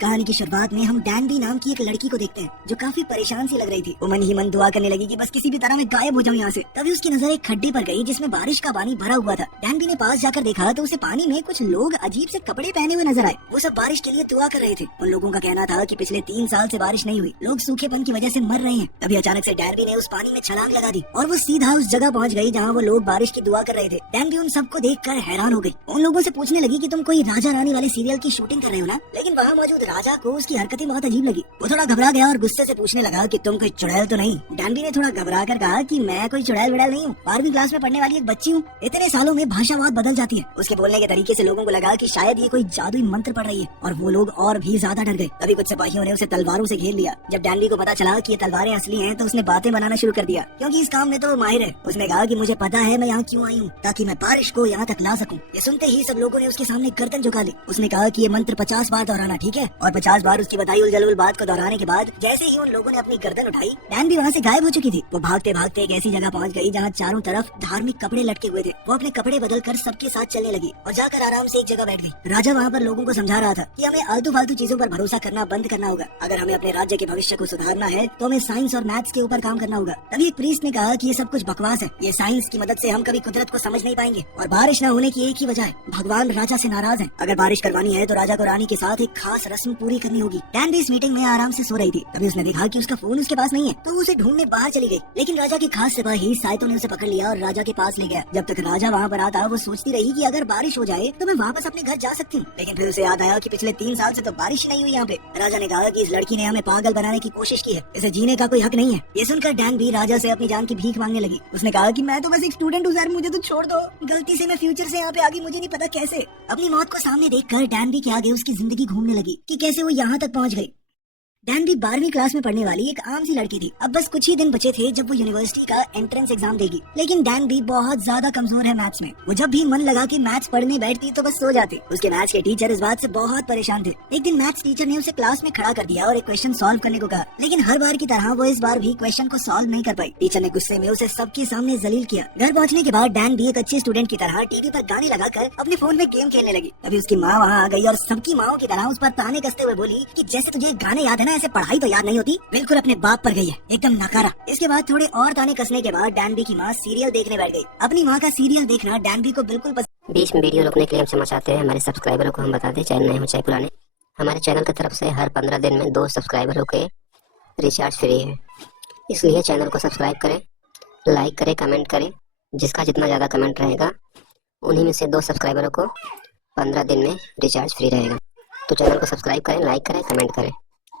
कहानी की शुरुआत में हम डैनबी नाम की एक लड़की को देखते हैं जो काफी परेशान सी लग रही थी। वो मन ही मन दुआ करने लगी कि बस किसी भी तरह मैं गायब हो जाऊं यहाँ से। तभी उसकी नजर एक खड्डे पर गई जिसमें बारिश का पानी भरा हुआ था। डैनबी ने पास जाकर देखा तो उसे पानी में कुछ लोग अजीब से कपड़े पहने हुए नजर आए। वो सब बारिश के लिए दुआ कर रहे थे। उन लोगों का कहना था कि पिछले 3 साल से बारिश नहीं हुई, लोग सूखेपन की वजह से मर रहे हैं। तभी अचानक से डैनबी ने उस पानी में छलांग लगा दी और वो सीधा उस जगह पहुँच गई जहाँ वो लोग बारिश की दुआ कर रहे थे। डैनबी उन सबको देखकर हैरान हो गई। उन लोगों से पूछने लगी कि तुम कोई राजा रानी वाले सीरियल की शूटिंग कर रहे हो ना? लेकिन वहाँ मौजूद राजा को उसकी हरकतें बहुत अजीब लगी। वो थोड़ा घबरा गया और गुस्से से पूछने लगा कि तुम कोई चुड़ैल तो नहीं? डैनबी ने थोड़ा घबरा कर कहा कि मैं कोई चुड़ैल विड़ैल नहीं हूँ, 12वीं क्लास में पढ़ने वाली एक बच्ची हूँ। इतने सालों में भाषा बहुत बदल जाती है। उसके बोलने के तरीके से लोगों को लगा कि शायद ये कोई जादुई मंत्र पढ़ रही है और वो लोग और भी ज्यादा डर गए। तभी कुछ सिपाहियों ने उसे तलवारों से घेर लिया। जब डैनबी को पता चला कि ये तलवारें असली हैं तो उसने बातें बनाना शुरू कर दिया, क्योंकि इस काम में तो वो माहिर है। उसने कहा कि मुझे पता है मैं यहाँ क्यों आई हूँ, ताकि मैं बारिश को यहाँ तक ला सकूँ। ये सुनते ही सब लोगों ने उसके सामने गर्दन झुका ली। उसने कहा कि ये मंत्र 50 बार दोहराना, ठीक है? और 50 बार उसकी बताई उल जलूल बात को दोहराने के बाद जैसे ही उन लोगों ने अपनी गर्दन उठाई, डैनबी वहाँ से गायब हो चुकी थी। वो भागते भागते एक ऐसी जगह पहुँच गई जहाँ चारों तरफ धार्मिक कपड़े लटके हुए थे। वो अपने कपड़े बदल कर सबके साथ चलने लगी और जाकर आराम से एक जगह बैठ गई। राजा वहाँ पर लोगों को समझा रहा था कि हमें आलतू फालतू चीजों पर भरोसा करना बंद करना होगा। अगर हमें अपने राज्य के भविष्य को सुधारना है तो हमें साइंस और मैथ्स के ऊपर काम करना होगा। तभी एक प्रीस्ट ने कहा कि ये सब कुछ बकवास है। ये साइंस की मदद से हम कभी कुदरत को समझ नहीं पाएंगे और बारिश न होने की एक ही वजह है, भगवान राजा से नाराज है। अगर बारिश करवानी है तो राजा को रानी के साथ एक खास रस्म पूरी करनी होगी। डैनबी इस मीटिंग में आराम से सो रही थी। तभी उसने देखा कि उसका फोन उसके पास नहीं है, तो उसे ढूंढने बाहर चली गई। लेकिन राजा के खास सिपाही साइतो ने उसे पकड़ लिया और राजा के पास ले गया। जब तक राजा वहाँ पर आता वो सोचती रही कि अगर बारिश हो जाए तो मैं वापस अपने घर जा सकती हूँ। लेकिन फिर उसे याद आया कि पिछले 3 साल से तो बारिश नहीं हुई यहाँ पे। राजा ने कहा कि इस लड़की ने हमें पागल बनाने की कोशिश की है, इसे जीने का कोई हक नहीं है। ये सुनकर डैनबी राजा से अपनी जान की भीख मांगने लगी। उसने कहा कि मैं तो बस एक स्टूडेंट हूँ सर, मुझे तो छोड़ दो। गलती से मैं फ्यूचर से यहाँ पे आ गई, मुझे नहीं पता कैसे। अपनी मौत को सामने देखकर डैनबी के आगे उसकी जिंदगी घूमने लगी कि कैसे वो यहाँ तक पहुँच गई। डैनबी 12वीं क्लास में पढ़ने वाली एक आम सी लड़की थी। अब बस कुछ ही दिन बचे थे जब वो यूनिवर्सिटी का एंट्रेंस एग्जाम देगी। लेकिन डैनबी बहुत ज्यादा कमजोर है मैथ्स में। वो जब भी मन लगा कि मैथ्स पढ़ने बैठती तो बस सो जाती। उसके मैथ्स के टीचर इस बात से बहुत परेशान थे। एक दिन मैथ्स टीचर ने उसे क्लास में खड़ा कर दिया और एक क्वेश्चन सॉल्व करने को कहा। लेकिन हर बार की तरह वो इस बार भी क्वेश्चन को सॉल्व नहीं कर पाई। टीचर ने गुस्से में उसे सबके सामने जलील किया। घर पहुँचने के बाद डैनबी एक अच्छे स्टूडेंट की तरह टीवी पर गाने लगाकर अपने फोन में गेम खेलने लगी। तभी उसकी माँ वहाँ आ गई और सबकी माओं की तरह उस पर ताने कसते हुए बोली कि जैसे तुझे गाने याद है ना, ऐसे पढ़ाई तो याद नहीं होती। बिल्कुल अपने बाप पर गई है, एकदम नकारा। इसके बाद थोड़े और ताने कसने के बाद डैनबी की माँ सीरियल देखने बैठ गई। अपनी माँ का सीरियल देखना डैनबी को बिल्कुल पसंद। बीच में वीडियो रोकने के लिए हम क्षमा चाहते हैं। हमारे सब्सक्राइबरों को हम बता दें, चाहे नए हो चाहे पुराने, हमारे चैनल की तरफ से हर 15 दिन में 2 सब्सक्राइबरों के रिचार्ज फ्री है। इसलिए चैनल को सब्सक्राइब करें, लाइक करें, कमेंट करें। जिसका जितना ज़्यादा कमेंट रहेगा उन्हीं में से 2 सब्सक्राइबरों को 15 दिन में रिचार्ज फ्री रहेगा। तो चैनल को सब्सक्राइब करें, लाइक करें, कमेंट करें।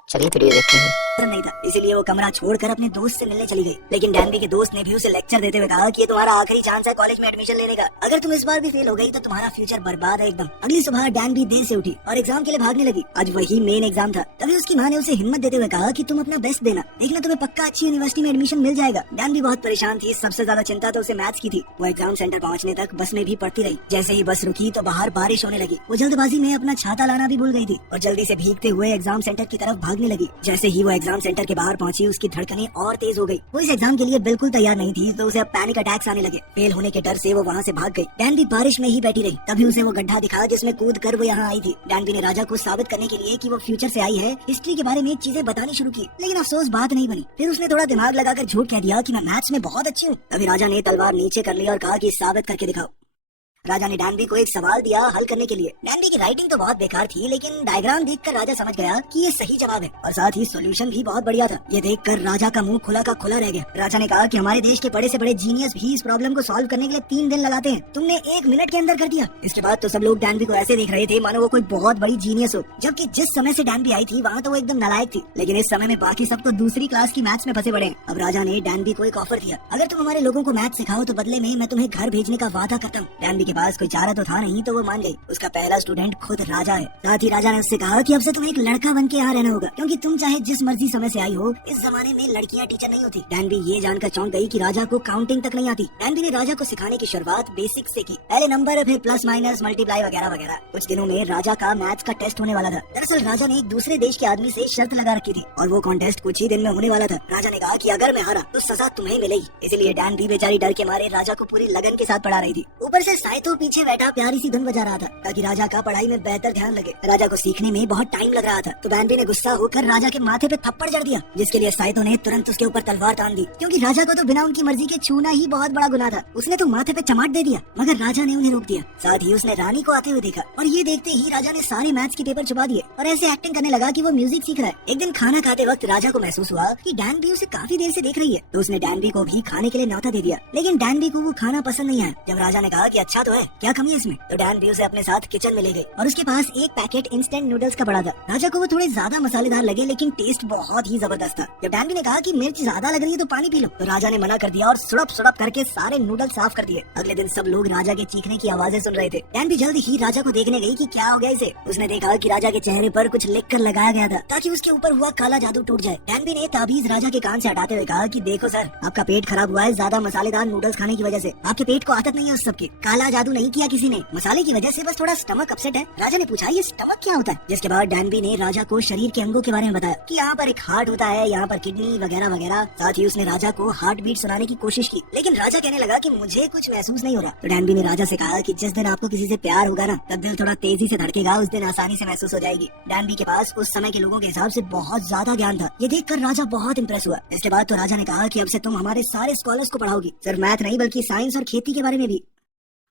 चलिए वीडियो देखते हैं। नहीं था, इसीलिए वो कमरा छोड़कर अपने दोस्त से मिलने चली गई। लेकिन डैनबी के दोस्त ने भी उसे लेक्चर देते हुए कहा कि ये तुम्हारा आखिरी चांस है कॉलेज में एडमिशन लेने का। अगर तुम इस बार भी फेल हो गई तो तुम्हारा फ्यूचर बर्बाद है एकदम। अगली सुबह डैनबी देर से उठी और एग्जाम के लिए भागने लगी। आज वही मेन एग्जाम था। तभी उसकी माँ ने उसे हिम्मत देते हुए कहा कि तुम अपना बेस्ट देना, देखना तुम्हें पक्का अच्छी यूनिवर्सिटी में एडमिशन मिल जाएगा। डैनबी बहुत परेशान थी। सबसे ज्यादा चिंता तो उसे मैथ्स की थी। वो एग्जाम सेंटर पहुँचने तक बस में भी पढ़ती रही। जैसे ही बस रुकी तो बाहर बारिश होने लगी। वो जल्दबाजी में अपना छाता लाना भी भूल गई थी और जल्दी से भीगते हुए एग्जाम सेंटर की तरफ भागने लगी। जैसे ही वो एग्जाम सेंटर के बाहर पहुंची उसकी धड़कनें और तेज हो गई। वो इस एग्जाम के लिए बिल्कुल तैयार नहीं थी, तो उसे अब पैनिक अटैक्स आने लगे। फेल होने के डर से वो वहाँ से भाग गई। डैनबी बारिश में ही बैठी रही। तभी उसे वो गड्ढा दिखा जिसमें कूद कर वो यहाँ आई थी। डैनबी ने राजा को साबित करने के लिए कि वो फ्यूचर से आई है, हिस्ट्री के बारे में चीजें बतानी शुरू की। लेकिन अफसोस बात नहीं बनी। फिर उसने थोड़ा दिमाग लगाकर झूठ कह दिया कि मैं मैथ्स में बहुत अच्छी हूँ। तभी राजा ने तलवार नीचे कर ली और कहा कि साबित करके दिखाओ। राजा ने डैनबी को एक सवाल दिया हल करने के लिए। डैनबी की राइटिंग तो बहुत बेकार थी, लेकिन डायग्राम देखकर राजा समझ गया कि ये सही जवाब है और साथ ही सॉल्यूशन भी बहुत बढ़िया था। ये देखकर राजा का मुंह खुला का खुला रह गया। राजा ने कहा कि हमारे देश के बड़े से बड़े जीनियस भी इस प्रॉब्लम को सॉल्व करने के लिए 3 दिन लगाते हैं, तुमने 1 मिनट के अंदर कर दिया। इसके बाद तो सब लोग डैनबी को ऐसे देख रहे थे मानो वो कोई बहुत बड़ी जीनियस हो, जबकि जिस समय से डैनबी आई थी वहाँ तो वो एकदम नालायक थी। लेकिन इस समय में बाकी सब तो दूसरी क्लास की मैथ्स में फंसे पड़े हैं। अब राजा ने डैनबी को एक ऑफर दिया, अगर तुम हमारे लोगों को मैथ्स सिखाओ तो बदले में मैं तुम्हें घर भेजने का वादा करता हूँ। डैनबी के पास कोई चारा तो था नहीं, तो वो मान गई। उसका पहला स्टूडेंट खुद राजा है। साथ ही राजा ने उससे कहा कि अब से तुम्हें एक लड़का बन के यहाँ रहना होगा, क्योंकि तुम चाहे जिस मर्जी समय से आई हो, इस जमाने में लड़कियाँ टीचर नहीं होती। डैनबी ये जानकर चौंक गई कि राजा को काउंटिंग तक नहीं आती। डैनबी ने राजा को सिखाने की शुरुआत बेसिक से की। पहले नंबर, फिर प्लस माइनस मल्टीप्लाई वगैरह वगैरह। कुछ दिनों में राजा का मैथ्स का टेस्ट होने वाला था। दरअसल राजा ने एक दूसरे देश के आदमी से शर्त लगा रखी थी और वो कॉन्टेस्ट कुछ ही दिन में होने वाला था। राजा ने कहा कि अगर मैं हारा तो सजा तुम्हें मिलेगी। इसलिए डैनबी बेचारी डर के मारे राजा को पूरी लगन के साथ पढ़ा रही थी। ऊपर से साइंस साइतो पीछे बैठा प्यारी सी धुन बजा रहा था ताकि राजा का पढ़ाई में बेहतर ध्यान लगे। राजा को सीखने में बहुत टाइम लग रहा था तो डैनबी ने गुस्सा होकर राजा के माथे पे थप्पड़ जड़ दिया, जिसके लिए साइतो ने तुरंत उसके ऊपर तलवार तान दी, क्योंकि राजा को तो बिना उनकी मर्जी के छूना ही बहुत बड़ा गुनाह था। उसने तो माथे पे चमाट दे दिया, मगर राजा ने उन्हें रोक दिया। साथ ही उसने रानी को आते हुए देखा और ये देखते ही राजा ने सारे मैथ्स के पेपर छुपा दिए और ऐसे एक्टिंग करने लगा कि वो म्यूजिक सीख रहा है। एक दिन खाना खाते वक्त राजा को महसूस हुआ कि डैनबी उसे काफी देर से देख रही है, तो उसने डैनबी को भी खाने के लिए न्योता दे दिया। लेकिन डैनबी को वो खाना पसंद नहीं आया। जब राजा ने कहा कि अच्छा तो है, क्या कमी है इसमें, तो डैनबी उसे अपने साथ किचन में ले गई और उसके पास एक पैकेट इंस्टेंट नूडल्स का पड़ा था। राजा को वो थोड़े ज्यादा मसालेदार लगे लेकिन टेस्ट बहुत ही जबरदस्त था। जब डैनबी ने कहा कि मिर्च ज्यादा लग रही है तो पानी पी लो, तो राजा ने मना कर दिया और सुड़प सुड़प करके सारे नूडल्स साफ कर दिए। अगले दिन सब लोग राजा के चीखने की आवाजें सुन रहे थे। डैनबी जल्द ही राजा को देखने गई कि क्या हो गया इसे। उसने देखा कि राजा के चेहरे पर कुछ लिख कर लगाया गया था ताकि उसके ऊपर हुआ काला जादू टूट जाए। डैनबी ने ताबीज राजा के कान से हटाते हुए कहा कि देखो सर, आपका पेट खराब हुआ है ज्यादा मसालेदार नूडल्स खाने की वजह से। आपके पेट को आदत नहीं है उस सबकी। काला जादू नहीं किया किसी ने, मसाले की वजह से बस थोड़ा स्टमक अपसेट है। राजा ने पूछा ये स्टमक क्या होता है, जिसके बाद डैनबी ने राजा को शरीर के अंगों के बारे में बताया कि यहाँ पर एक हार्ट होता है, यहाँ पर किडनी वगैरह वगैरह। साथ ही उसने राजा को हार्ट बीट सुनाने की कोशिश की, लेकिन राजा कहने लगा कि मुझे कुछ महसूस नहीं हो रहा। तो डैनबी ने राजा से कहा कि जिस दिन आपको किसी से प्यार होगा ना, तब दिल थोड़ा तेजी से धड़केगा, उस दिन आसानी से महसूस हो जाएगी। डैनबी के पास उस समय के लोगों के हिसाब से बहुत ज्यादा ज्ञान था। ये देखकर राजा बहुत इंप्रेस हुआ। इसके बाद तो राजा ने कहा कि अब से तुम हमारे सारे स्कॉलर्स को पढ़ाओगी, सिर्फ मैथ नहीं बल्कि साइंस और खेती के बारे में भी।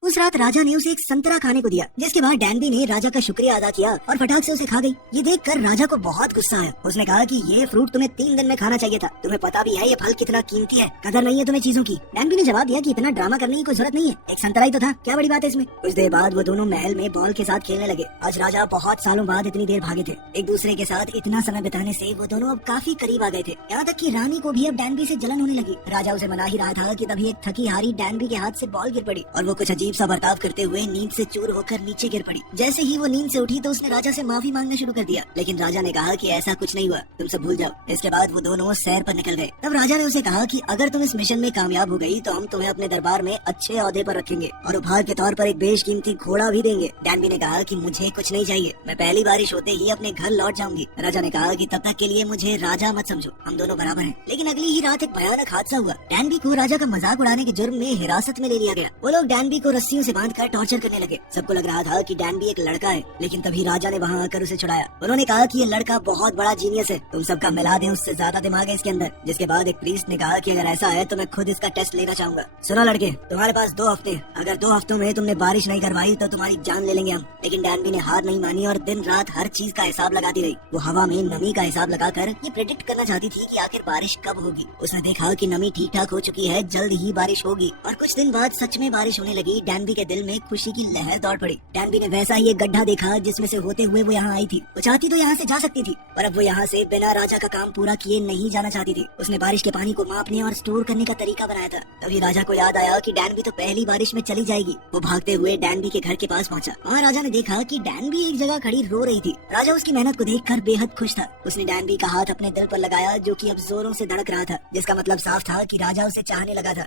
उस रात राजा ने उसे एक संतरा खाने को दिया, जिसके बाद डैनबी ने राजा का शुक्रिया अदा किया और फटाक से उसे खा गई। ये देखकर राजा को बहुत गुस्सा आया। उसने कहा कि ये फ्रूट तुम्हें 3 दिन में खाना चाहिए था, तुम्हें पता भी है ये फल कितना कीमती है, कदर नहीं है तुम्हें चीजों की। डैनबी ने जवाब दिया कि इतना ड्रामा करने की कोई जरूरत नहीं है, एक संतरा ही तो था, क्या बड़ी बात है इसमें। कुछ देर बाद वो दोनों महल में बॉल के साथ खेलने लगे। आज राजा बहुत सालों बाद इतनी देर भागे थे। एक दूसरे के साथ इतना समय बिताने से वो दोनों अब काफी करीब आ गए थे, यहाँ तक कि रानी को भी अब डैनबी से जलन होने लगी। राजा उसे मना ही रहा था कि तभी एक थकी हारी डैनबी के हाथ से बॉल गिर पड़ी और वो कुछ अजीब सा बर्ताव करते हुए नींद से चूर होकर नीचे गिर पड़ी। जैसे ही वो नींद से उठी तो उसने राजा से माफी मांगना शुरू कर दिया, लेकिन राजा ने कहा कि ऐसा कुछ नहीं हुआ, तुम सब भूल जाओ। इसके बाद वो दोनों सैर पर निकल गए। तब राजा ने उसे कहा कि अगर तुम इस मिशन में कामयाब हो गई तो हम तुम्हें अपने दरबार में अच्छे ओहदे पर रखेंगे और उपहार के तौर पर एक बेशकीमती घोड़ा भी देंगे। डैनबी ने कहा कि मुझे कुछ नहीं चाहिए, मैं पहली बारिश होते ही अपने घर लौट जाऊंगी। राजा ने कहा कि तब तक के लिए मुझे राजा मत समझो, हम दोनों बराबर हैं। लेकिन अगली ही रात एक भयानक हादसा हुआ। डैनबी को राजा का मजाक उड़ाने के जुर्म में हिरासत में ले लिया गया। वो लोग डैनबी को रस्सियों से बांधकर टॉर्चर करने लगे। सबको लग रहा था कि डैनबी एक लड़का है, लेकिन तभी राजा ने वहाँ आकर उसे छुड़ाया। उन्होंने कहा कि ये लड़का बहुत बड़ा जीनियस है, तुम सबका मिला दें, उससे ज्यादा दिमाग है इसके अंदर। जिसके बाद एक प्रीस्ट ने कहा कि अगर ऐसा है तो मैं खुद इसका टेस्ट लेना चाहूंगा। सुनो लड़के, तुम्हारे पास 2 हफ्ते, अगर 2 हफ्तों में तुमने बारिश नहीं करवाई तो तुम्हारी जान ले लेंगे हम। लेकिन डैनबी ने हार नहीं मानी और दिन रात हर चीज का हिसाब लगाती रही। वो हवा में नमी का हिसाब लगाकर ये प्रेडिक्ट करना चाहती थी कि आखिर बारिश कब होगी। उसने देखा कि नमी ठीक ठाक हो चुकी है, जल्द ही बारिश होगी और कुछ दिन बाद सच में बारिश होने लगी। डैनबी के दिल में खुशी की लहर दौड़ पड़ी। डैनबी ने वैसा ही एक गड्ढा देखा जिसमें से होते हुए वो यहाँ आई थी। वो चाहती तो यहाँ से जा सकती थी, पर अब वो यहाँ से बिना राजा का काम पूरा किए नहीं जाना चाहती थी। उसने बारिश के पानी को मापने और स्टोर करने का तरीका बनाया था। तभी राजा को याद आया कि डैनबी तो पहली बारिश में चली जाएगी। वो भागते हुए डैनबी के घर के पास पहुँचा। वहाँ राजा ने देखा कि डैनबी एक जगह खड़ी रो रही थी। राजा उसकी मेहनत को देखकर बेहद खुश था। उसने डैनबी का हाथ अपने दिल पर लगाया, जो कि अब जोरों से धड़क रहा था, जिसका मतलब साफ था कि राजा उसे चाहने लगा था।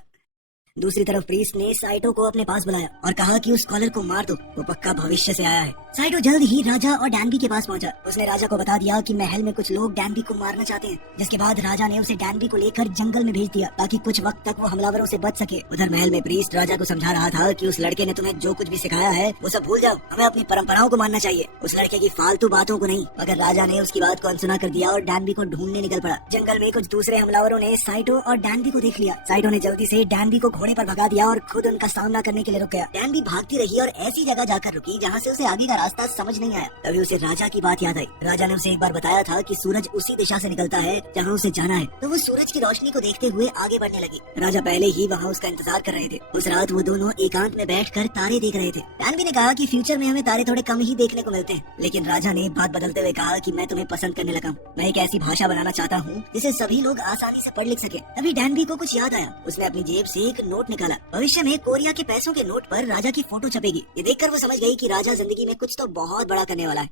दूसरी तरफ प्रीस्ट ने साइटो को अपने पास बुलाया और कहा कि उस स्कॉलर को मार दो, वो पक्का भविष्य से आया है। साइटो जल्द ही राजा और डैनबी के पास पहुंचा। उसने राजा को बता दिया कि महल में कुछ लोग डैनबी को मारना चाहते हैं। जिसके बाद राजा ने उसे डैनबी को लेकर जंगल में भेज दिया ताकि कुछ वक्त तक वो हमलावरों से बच सके। उधर महल में प्रीस्ट राजा को समझा रहा था कि उस लड़के ने तुम्हें जो कुछ भी सिखाया है वो सब भूल जाओ, हमें अपनी परंपराओं को मानना चाहिए, उस लड़के की फालतू बातों को नहीं। मगर राजा ने उसकी बात को अनसुना कर दिया और डैनबी को ढूंढने निकल पड़ा। जंगल में कुछ दूसरे हमलावरों ने साइटो और डैनबी को देख लिया। साइटो ने जल्दी से डैनबी को घोड़े पर भगा दिया और खुद उनका सामना करने के लिए रुक गया। डैनबी भागती रही और ऐसी जगह जाकर रुकी जहाँ से उसे आगे का रास्ता समझ नहीं आया। तभी उसे राजा की बात याद आई। राजा ने उसे एक बार बताया था कि सूरज उसी दिशा से निकलता है जहाँ उसे जाना है। तो वो सूरज की रोशनी को देखते हुए आगे बढ़ने लगी। राजा पहले ही वहाँ उसका इंतजार कर रहे थे। उस रात वो दोनों एकांत में बैठकर तारे देख रहे थे। डैनबी ने कहा कि फ्यूचर में हमें तारे थोड़े कम ही देखने को मिलते हैं, लेकिन राजा ने बात बदलते हुए कहा कि मैं तुम्हें पसंद करने लगा। मैं एक ऐसी भाषा बनाना चाहता हूँ जिसे सभी लोग आसानी से पढ़ लिख सके। तभी डैनबी को कुछ याद आया। उसने अपनी जेब से एक नोट निकाला। भविष्य में कोरिया के पैसों के नोट पर राजा की फोटो छपेगी। ये देखकर वो समझ गई कि राजा जिंदगी में कुछ तो बहुत बड़ा करने वाला है।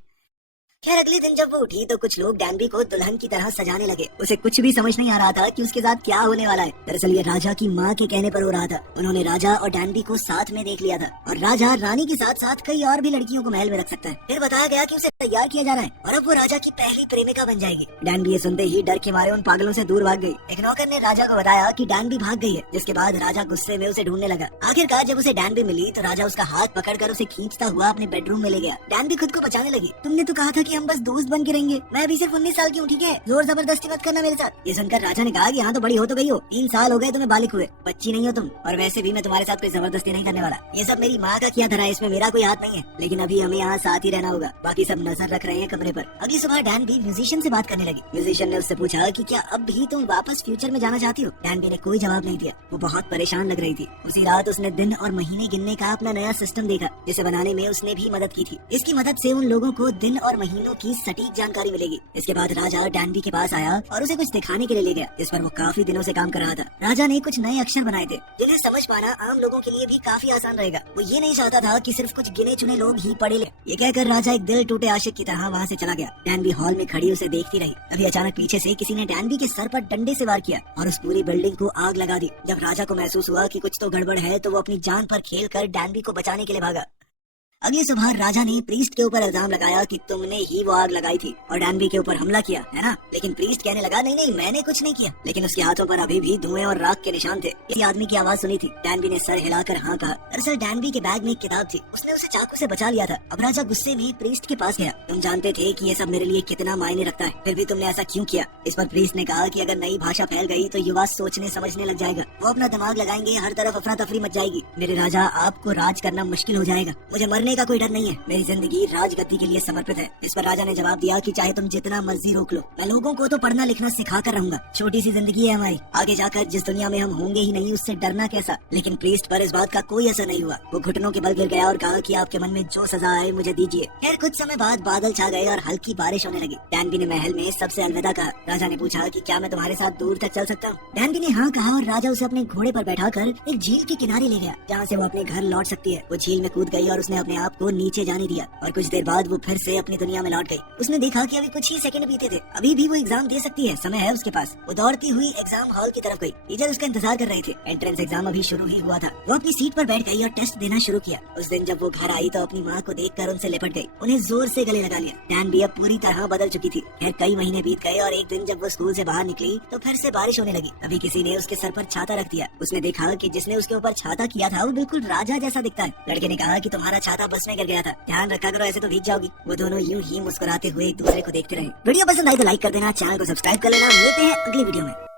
खैर अगले दिन जब वो उठी तो कुछ लोग डैनबी को दुल्हन की तरह सजाने लगे। उसे कुछ भी समझ नहीं आ रहा था कि उसके साथ क्या होने वाला है। दरअसल ये राजा की माँ के कहने पर हो रहा था। उन्होंने राजा और डैनबी को साथ में देख लिया था और राजा रानी के साथ साथ कई और भी लड़कियों को महल में रख सकता है। फिर बताया गया कि उसे तैयार किया जा रहा है और अब वो राजा की पहली प्रेमिका बन जाएगी। डैनबी ये सुनते ही डर के मारे उन पागलों से दूर भाग गई। एक नौकर ने राजा को बताया कि डैनबी भाग गई है, जिसके बाद राजा गुस्से में उसे ढूंढने लगा। आखिरकार जब उसे डैनबी मिली तो राजा उसका हाथ पकड़कर उसे खींचता हुआ अपने बेडरूम में ले गया। डैनबी खुद को बचाने लगी। तुमने तो कहा था कि हम बस दोस्त बन के रहेंगे, मैं अभी सिर्फ 19 साल की हूँ, ठीक है, जोर जबरदस्ती मत करना मेरे साथ। ये सुनकर राजा ने कहा कि हाँ तो बड़ी हो तो गई हो, 3 साल हो गए तुम्हें बालिक हुए, बच्ची नहीं हो तुम, और वैसे भी मैं तुम्हारे साथ कोई जबरदस्ती नहीं करने वाला। ये सब मेरी माँ का किया धरा है, इसमें मेरा कोई हाथ नहीं है, लेकिन अभी हमें यहाँ साथ ही रहना होगा। बाकी सब नजर रख रहे हैं कमरे पर। अगली सुबह डैनबी म्यूजिशियन से बात करने लगी। म्यूजिशियन ने उससे पूछा कि क्या अब भी तुम वापस फ्यूचर में जाना चाहती हो। डैनबी ने कोई जवाब नहीं दिया। वो बहुत परेशान लग रही थी। उसी रात उसने दिन और महीने गिनने का अपना नया सिस्टम देखा, जिसे बनाने में उसने भी मदद की थी। इसकी मदद से उन लोगों को दिन और महीनों की सटीक जानकारी मिलेगी। इसके बाद राजा डैनबी के पास आया और उसे कुछ दिखाने के लिए ले गया, जिस पर वो काफी दिनों से काम कर रहा था। राजा ने कुछ नए अक्षर बनाए थे जिन्हें समझ पाना आम लोगों के लिए भी काफी आसान रहेगा। वो ये नहीं चाहता था कि सिर्फ कुछ गिने चुने लोग ही पढ़े ले। ये कहकर राजा एक दिल टूटे आशिक की तरह वहाँ से चला गया। डैनबी हॉल में खड़ी उसे देखती रही। अभी अचानक पीछे से किसी ने डैनबी के सर पर डंडे से वार किया और उस पूरी बिल्डिंग को आग लगा दी। जब राजा को महसूस हुआ कि कुछ तो गड़बड़ है तो वो अपनी जान पर खेल कर डैनबी को बचाने के लिए भागा। अगली सुबह राजा ने प्रीस्ट के ऊपर इल्जाम लगाया कि तुमने ही वो आग लगाई थी और डैनबी के ऊपर हमला किया है ना। लेकिन प्रीस्ट कहने लगा नहीं नहीं मैंने कुछ नहीं किया। लेकिन उसके हाथों पर अभी भी धुएं और राख के निशान थे। किसी आदमी की आवाज सुनी थी। डैनबी ने सर हिलाकर हाँ कहा। दरअसल डैनबी के बैग में एक किताब थी, उसने उसे चाकू से बचा लिया था। अब राजा गुस्से में प्रीस्ट के पास गया। तुम जानते थे कि ये सब मेरे लिए कितना मायने रखता है, फिर भी तुमने ऐसा क्यों किया। इस पर प्रीस्ट ने कहा कि अगर नई भाषा फैल गई तो युवा सोचने समझने लग जाएगा, वो अपना दिमाग लगाएंगे, हर तरफ अफरा तफरी मच जाएगी। मेरे राजा आपको राज करना मुश्किल हो जाएगा। मुझे मरने का कोई डर नहीं है, मेरी जिंदगी राजगद्दी के लिए समर्पित है। इस पर राजा ने जवाब दिया कि चाहे तुम जितना मर्जी रोक लो, मैं लोगों को तो पढ़ना लिखना सिखा कर रहूंगा। छोटी सी जिंदगी है हमारी, आगे जाकर जिस दुनिया में हम होंगे ही नहीं उससे डरना कैसा। लेकिन प्रीस्ट पर इस बात का कोई असर नहीं हुआ। वो घुटनों के बल गिर गया और कहा कि आपके मन में जो सजा आए मुझे दीजिए। खैर कुछ समय बाद बादल छा गए और हल्की बारिश होने लगी। डैनबी ने महल में सबसे अलविदा कहा। राजा ने पूछा कि क्या मैं तुम्हारे साथ दूर तक चल सकता हूँ। डैनबी ने हाँ कहा और राजा उसे अपने घोड़े पर बैठाकर एक झील के किनारे ले गया, जहाँ से वो अपने घर लौट सकती है। वो झील में कूद गई और उसने अपने आप को नीचे जाने दिया और कुछ देर बाद वो फिर से अपनी दुनिया में लौट गई। उसने देखा कि अभी कुछ ही सेकंड बीते थे, अभी भी वो एग्जाम दे सकती है, समय है उसके पास। वो दौड़ती हुई एग्जाम हॉल की तरफ गई। टीचर उसका इंतजार कर रहे थे। एंट्रेंस एग्जाम अभी शुरू ही हुआ था। वो अपनी सीट पर बैठ गई और टेस्ट देना शुरू किया। उस दिन जब वो घर आई तो अपनी माँ को देखकर उनसे लिपट गई, उन्हें जोर से गले लगा लिया। डैनबी अब पूरी तरह बदल चुकी थी। खैर कई महीने बीत गए और एक दिन जब वो स्कूल से बाहर निकली तो फिर से बारिश होने लगी। अभी किसी ने उसके सर पर छाता रख दिया। उसने देखा कि जिसने उसके ऊपर छाता किया था वो बिल्कुल राजा जैसा दिखता है। लड़के ने कहा कि तुम्हारा छाता बस में गिर गया था, ध्यान रखा करो, ऐसे तो भीग जाओगी। वो दोनों यूं ही मुस्कुराते हुए एक दूसरे को देखते रहे। वीडियो पसंद आई तो लाइक कर देना, चैनल को सब्सक्राइब कर लेना। मिलते हैं अगली वीडियो में।